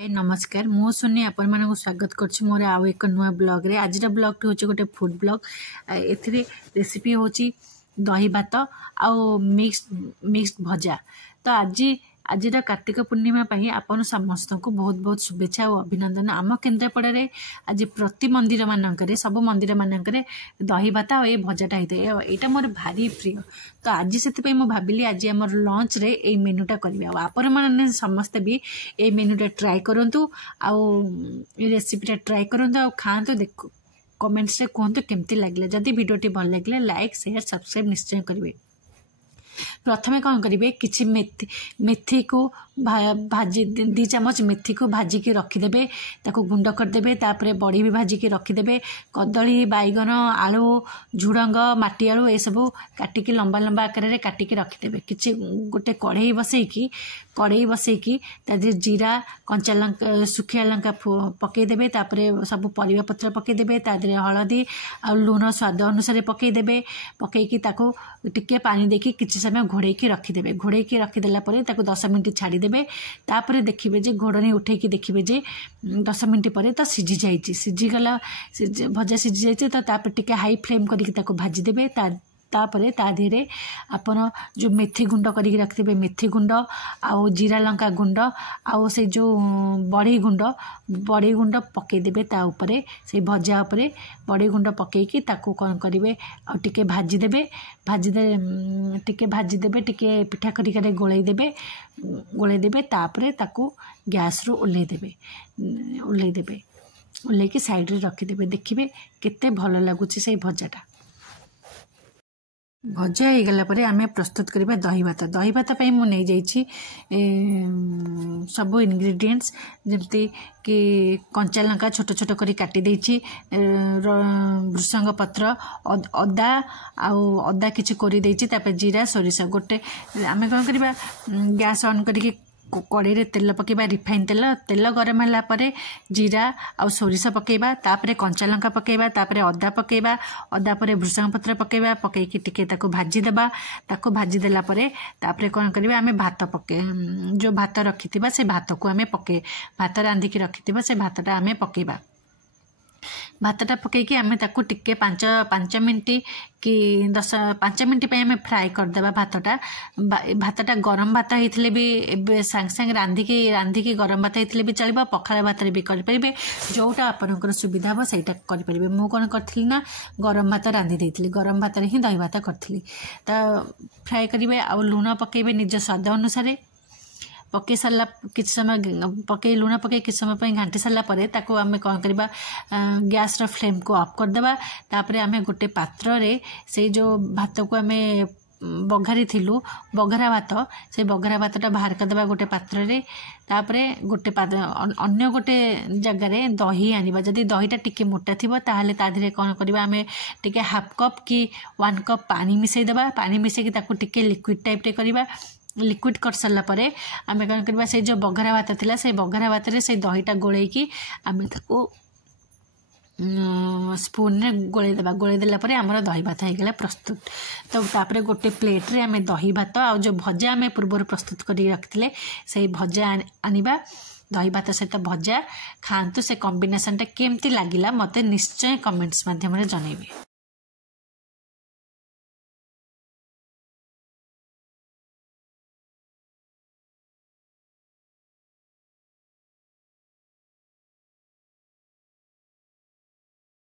नमस्कार मु सुनी आपण मानक स्वागत करछि मोर आउ एक नुआ ब्लॉग रे। आज ब्लॉग टी होछि गोटे फूड ब्लॉग। एथिरे रेसिपी होछि दही भात आउ मिक्स भजा। तो आज कार्तिक पूर्णिमा आपन समस्त को बहुत बहुत शुभेच्छा और अभिनंदन। आम केन्द्रापड़ा रे आज प्रति मंदिर मानक सब मंदिर मानक दही भात और ये भजाटा होता है। यहाँ मोर भारी प्रिय। तो आज से मुझे भाविली आज आम लंच रे ये मेनूटा करवा। आपण मैंने समस्ते भी ये मेनूटा ट्राए करूँ आउ रेसिपीटा ट्राए करूँ आ खातु देख कमेंट्स कहतु केमती लगे। जदि भिडियोटी भल लगे लाइक शेयर सब्सक्राइब निश्चय करेंगे। प्रथमे कौन करेंगे किसी मेथी को भाजी 2 चम्मच मेथी को भाजिकी रखिदे ताको गुंड करदे। तापर बड़ी भी भाजिकी रखिदे। कदली बैगन आलू झुड़ंग माटी आलू ये सब काटिकी लंबा लंबा आकार में काटिकी रखिदे। किसी गोटे कढ़ई बसैकी तादे जीरा कंचा लंका सुखिया लंका पकईदे। तापर सब परिवा पत्र पकईदे। तादे हलदी आ लुण स्वाद अनुसार पकईदे। पकईकी ताको टिके पानी देकी किसी समय घोड़ेकी रखिदे। घोड़ेकी रखिदेला 10 मिनट छाड़ीदे। तापर देखिए जे घोड़नी उठेकी देखिए जे 10 मिनट पर तो सीझी जाइए। सीझीगला भजा सीझी जाइए। तो तापर टिके हाई फ्लेम करके भाजीदे। तापर ता देहरे आपन जो मेथी गुंड करके रखिथे मेथी गुंड आउ जीरा लंका गुंड आउ से जो बड़ी गुंड पकईदे। ता उपरे से भजा उपरे बड़ी गुंड पकईकी ताकू कौन करेंगे आ टिके भाजीदे। टिके भाजीदे टिके पिठा खरिकारे गोलैदेबे। तापर ताकू गैस रु ओल्लैदेबे। ओल्लैकी साइड रे रखिदेबे। देखिए केते भल लगुच से भजाटा। भजा हो गला आम प्रस्तुत करवा दही भात। दही भात मुझे नहीं जाइए सब इंग्रेडिएंट्स जमती कि कंचा लंका छोट छोट करी काटी देछि। भृषंग पत्र अदा अदा किछि कोरी देछि। तापर जीरा सोरिष गोटे आम कौन करवा गैस ऑन करके कड़े रे तेल पकेबा रिफाइन तेल गरम होला परे जीरा आ सोरिष पकेबा। तापर कंचा लंका पकेबा। तापर अदा पकेबा। अदा परे भृषंग पत्र पकेबा। पकेकी टिके ताको भाजी देबा। ताको भाजी देला परे तापर कौन करबा आमे भात जो भात रखिथिबा से भात को आमे भात रांधिकी रखिथिबा से भातटा आमे पकेबा। भातटा पकईकी आमे ताको टिके 5 मिनट कि 5 मिनट पे आमे फ्राए करदेबा। भातटा गरम भात होइथिले भी सांग सांग रांधिकी गरम भात होइथिले भी चलिबा। पखाला भात भी करि परिबे जोटा आपनकर सुविधा हो सेटा करि परिबे। मु कोन करथिली ना गरम भात रांधि देथिली। गरम भात रे ही दही भात करथिली। त फ्राए करिवे आ लूण पकेबे निज स्वाद अनुसार। पकई सारा किसी समय पकई लुण पकई किसी समय घाटी सारा पर ताको आमे कौन करबा गैस रो फ्लेम को ऑफ करदेबा। तापर आमे गोटे पात्र रे से जो भात को आमे बघारी थिलु बघरा भात से बघरा भातटा बाहर करदेबा गोटे पात्र रे। तापरे गोटे अन्य गोटे जगार दही आनिबा। जदि दहीटा टिके मोटा थिबो ताहले ता धीरे कौन करबा आमे टिके 1/2 कप कि 1 कप पानी मिसई देबा। पानी मिसई ताको टिके लिक्विड टाइप रे करबा। लिक्विड कर सारा पर आमे कौन करबा से जो बघरा भात थिला से बघरा भात रे से दहीटा गोलैकी आमे ताको स्पून रे गोलई देला पर आमर दही भात हो गला प्रस्तुत। तो तापर गोटे प्लेट रे आमे दही भात आ जो भजा आमे पूर्व प्रस्तुत करी रखिथिले से भजा आनिबा। दही भात सहित भजा खातु। से कॉम्बिनेशनटा केमती लागिला मते निश्चय कमेंट्स माध्यम रे जणैबे।